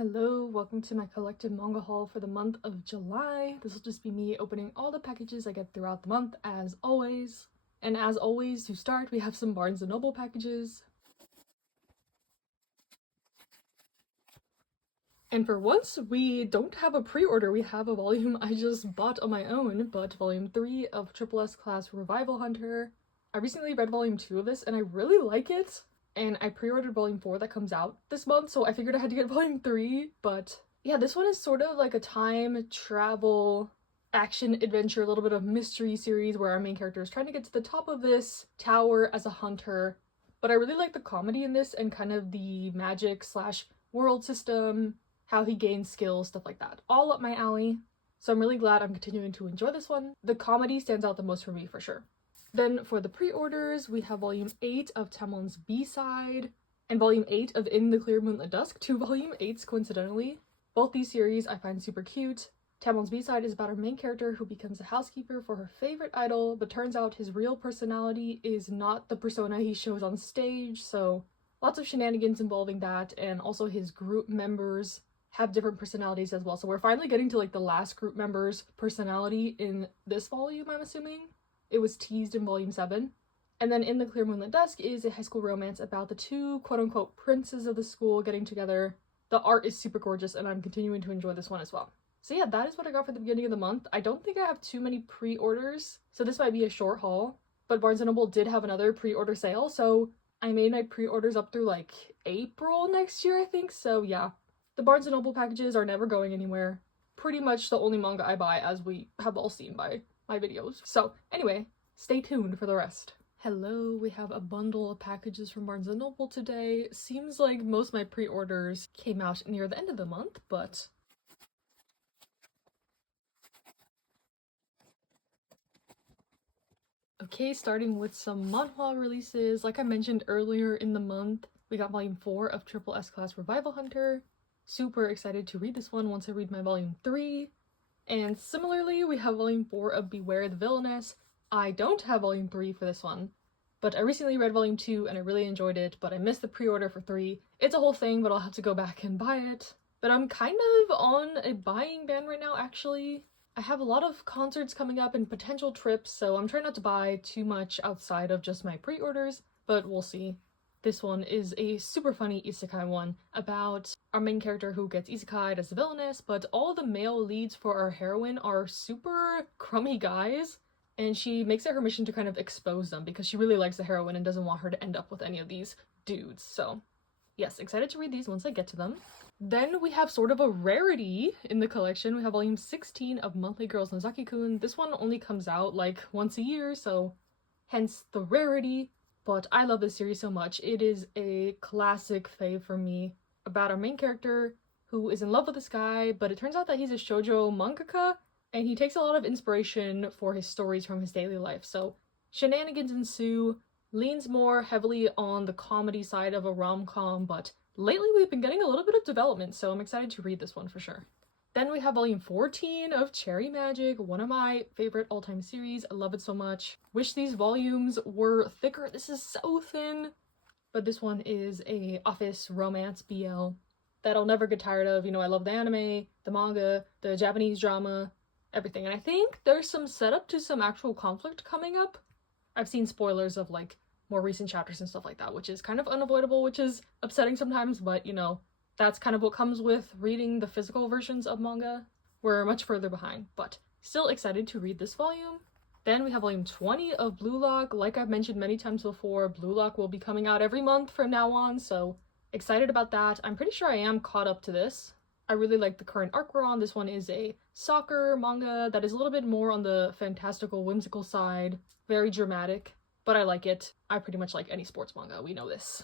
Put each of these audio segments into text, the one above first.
Hello, welcome to my collected manga haul for the month of July. This will just be me opening all the packages I get throughout the month, as always. And as always, to start, we have some Barnes & Noble packages. And for once, we don't have a pre-order, we have a volume I just bought on my own, but volume 3 of Triple S Class Revival Hunter. I recently read volume 2 of this and I really like it. And I pre-ordered volume 4 that comes out this month, so I figured I had to get volume 3, but yeah, this one is sort of like a time travel action adventure, a little bit of mystery series where our main character is trying to get to the top of this tower as a hunter. But I really like the comedy in this and kind of the magic slash world system, how he gains skills, stuff like that. All up my alley. So I'm really glad I'm continuing to enjoy this one. The comedy stands out the most for me for sure. Then for the pre-orders, we have volume 8 of Taemon's B-side and volume 8 of In the Clear Moonlit Dusk, two volume 8s coincidentally. Both these series I find super cute. Taemon's B-side is about our main character who becomes a housekeeper for her favorite idol, but turns out his real personality is not the persona he shows on stage, so lots of shenanigans involving that, and also his group members have different personalities as well. So we're finally getting to like the last group member's personality in this volume, I'm assuming. It was teased in volume 7. And then In the Clear Moonlit Dusk is a high school romance about the two quote-unquote princes of the school getting together. The art is super gorgeous and I'm continuing to enjoy this one as well. So yeah, that is what I got for the beginning of the month. I don't think I have too many pre-orders, so this might be a short haul. But Barnes & Noble did have another pre-order sale, so I made my pre-orders up through like April next year, I think. So yeah, the Barnes & Noble packages are never going anywhere. Pretty much the only manga I buy, as we have all seen by my videos. So anyway, stay tuned for the rest. Hello, we have a bundle of packages from Barnes & Noble today. Seems like most of my pre-orders came out near the end of the month, but okay, starting with some manhwa releases. Like I mentioned earlier in the month, we got volume 4 of Triple S Class Revival Hunter. Super excited to read this one once I read my volume 3. And similarly, we have volume 4 of Beware the Villainess. I don't have volume 3 for this one, but I recently read volume 2 and I really enjoyed it, but I missed the pre-order for 3. It's a whole thing, but I'll have to go back and buy it. But I'm kind of on a buying ban right now, actually. I have a lot of concerts coming up and potential trips, so I'm trying not to buy too much outside of just my pre-orders, but we'll see. This one is a super funny isekai one about our main character who gets isekai'd as the villainess, but all the male leads for our heroine are super crummy guys, and she makes it her mission to kind of expose them because she really likes the heroine and doesn't want her to end up with any of these dudes. So yes, excited to read these once I get to them. Then we have sort of a rarity in the collection. We have volume 16 of Monthly Girls Nazaki-kun. This one only comes out like once a year, so hence the rarity. But I love this series so much. It is a classic fave for me about our main character who is in love with this guy, but it turns out that he's a shoujo mangaka and he takes a lot of inspiration for his stories from his daily life. So shenanigans ensue, leans more heavily on the comedy side of a rom-com, but lately we've been getting a little bit of development, so I'm excited to read this one for sure. Then we have volume 14 of Cherry Magic, one of my favorite all-time series. I love it so much. Wish these volumes were thicker. This is so thin. But this one is a office romance BL that I'll never get tired of. You know, I love the anime, the manga, the Japanese drama, everything. And I think there's some setup to some actual conflict coming up. I've seen spoilers of like more recent chapters and stuff like that, which is kind of unavoidable, which is upsetting sometimes, but you know, that's kind of what comes with reading the physical versions of manga. We're much further behind, but still excited to read this volume. Then we have volume 20 of Blue Lock. Like I've mentioned many times before, Blue Lock will be coming out every month from now on, so excited about that. I'm pretty sure I am caught up to this. I really like the current arc we're on. This one is a soccer manga that is a little bit more on the fantastical, whimsical side. Very dramatic, but I like it. I pretty much like any sports manga, we know this.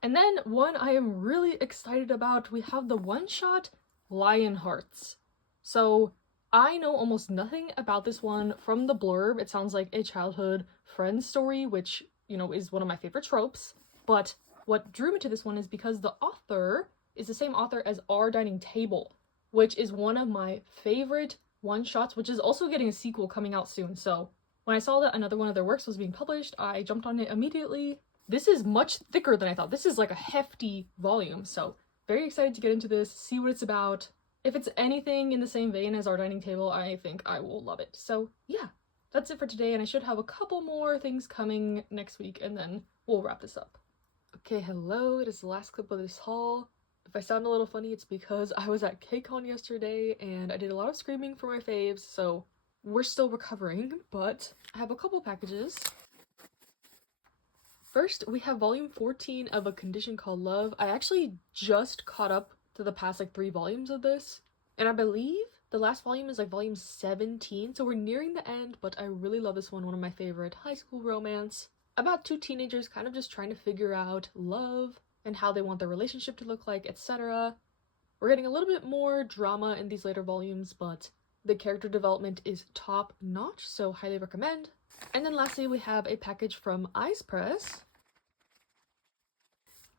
And then one I am really excited about, we have the one-shot Lion Hearts. So I know almost nothing about this one from the blurb. It sounds like a childhood friend story, which, you know, is one of my favorite tropes. But what drew me to this one is because the author is the same author as Our Dining Table, which is one of my favorite one-shots, which is also getting a sequel coming out soon. So when I saw that another one of their works was being published, I jumped on it immediately. This is much thicker than I thought. This is like a hefty volume, so very excited to get into this, see what it's about. If it's anything in the same vein as our dining table, I think I will love it. So yeah, that's it for today, and I should have a couple more things coming next week, and then we'll wrap this up. Okay, hello, it is the last clip of this haul. If I sound a little funny, it's because I was at KCON yesterday, and I did a lot of screaming for my faves, so we're still recovering, but I have a couple packages. First, we have volume 14 of A Condition Called Love. I actually just caught up to the past like 3 volumes of this, and I believe the last volume is like volume 17, so we're nearing the end, but I really love this one of my favorite high school romance about 2 teenagers kind of just trying to figure out love and how they want their relationship to look like, etc. We're getting a little bit more drama in these later volumes, but the character development is top notch, so highly recommend. And then lastly, we have a package from Eyes Press,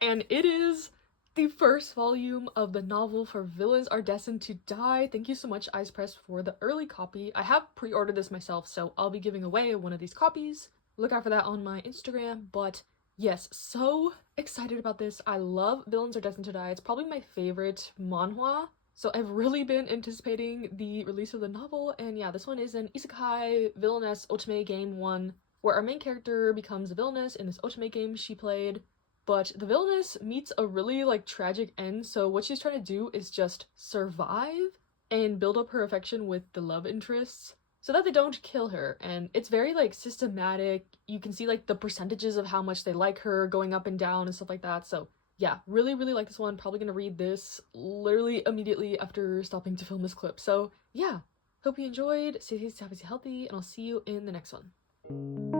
and it is the first volume of the novel For Villains Are Destined to Die. Thank you so much, Eyes Press, for the early copy. I have pre-ordered this myself, so I'll be giving away one of these copies. Look out for that on my Instagram, but yes, so excited about this. I love Villains Are Destined to Die. It's probably my favorite manhwa, so I've really been anticipating the release of the novel, and yeah, this one is an isekai villainess otome game one, where our main character becomes a villainess in this otome game she played, but the villainess meets a really like tragic end, so what she's trying to do is just survive and build up her affection with the love interests so that they don't kill her. And it's very like systematic. You can see like the percentages of how much they like her going up and down and stuff like that. So yeah, really like this one. Probably gonna read this literally immediately after stopping to film this clip. So yeah, hope you enjoyed. Stay safe, stay healthy, and I'll see you in the next one.